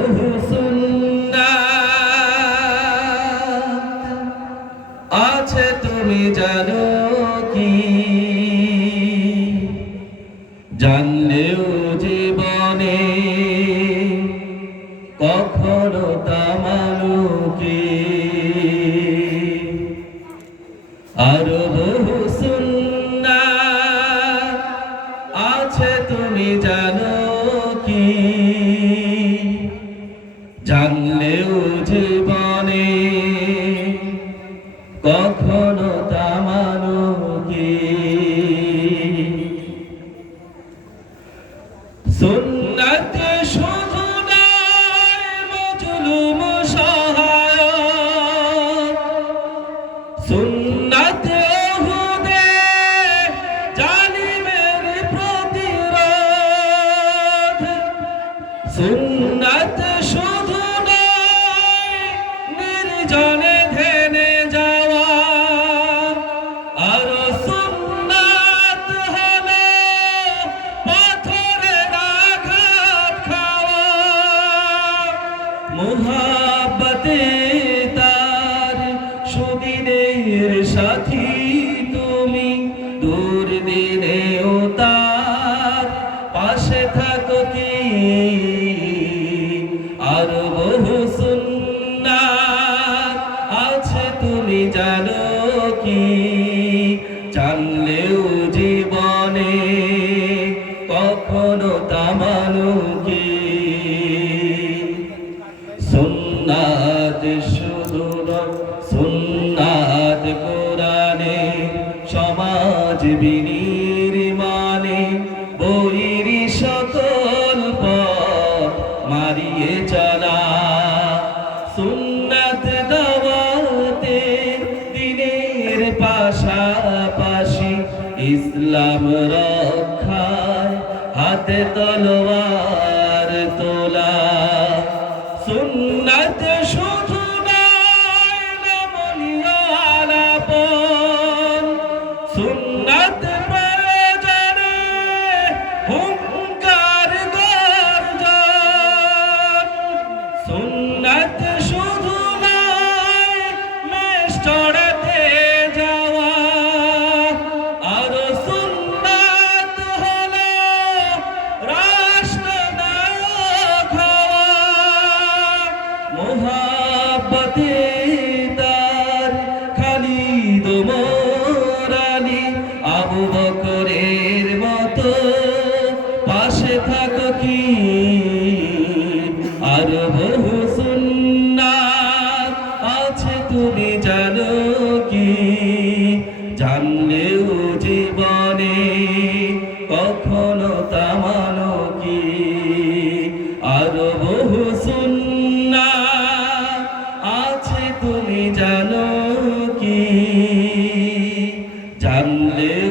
বহু সুন্নাত আছে তুমি জানো কি? জানলেও জীবনে কখনো তা মানো কি? আরো বহু সুন্নাত আছে তুমি জানো কি? জানলেও জীবনে কখনো তা মানো কি? সুন্নাত শুধু নয় মজলুম সহায়ক, সুন্নাত উহুদে জালিমের প্রতিরোধ, সুন্নাত শুধু নয় নির্জনে ধ্যানে যাওয়া, আর সুন্নাত হলো পাথরের আঘাত খাওয়া। মুহাব্বতে তার সুদিনের সাথী তুমি, দুর্দিনেও তার পাশে থাকো কি? আর বহু সুন্নাত আছে তুমি জানো কি? জানলেও জীবনে কখনো তা মানো কি? সুন্নাত শুধু নয়, সুন্নাত কোরআনে সমাজ বিনির্মাণে বৈরী সকল পথ মারিয়ে চলা। সুন্নাত দাওয়াতে দ্বীনের পাশাপাশি ইসলাম রক্ষায় হাতে তলোয়ার তোলা। সুন্নাত শুধু নয় নমনীয় আলাপন, সুন্নাত প্রয়োজনে হুঙ্কার গর্জন। সুন্নাত শুধু নয় মেষ চড়াতে যাওয়া, আর সুন্নাত হলো রাষ্ট্রনায়ক হওয়া। মুহাব্বতে তার খালিদ ওমর আলী আবু বকরের মতো পাশে থাকো কি? আর বহু সুন্নাত আছে তুমি জানো কি? জানলেও জীবনে কখনো তা মানো কি? আর বহু সুন্নাত আছে তুমি জানো কি? জানলেও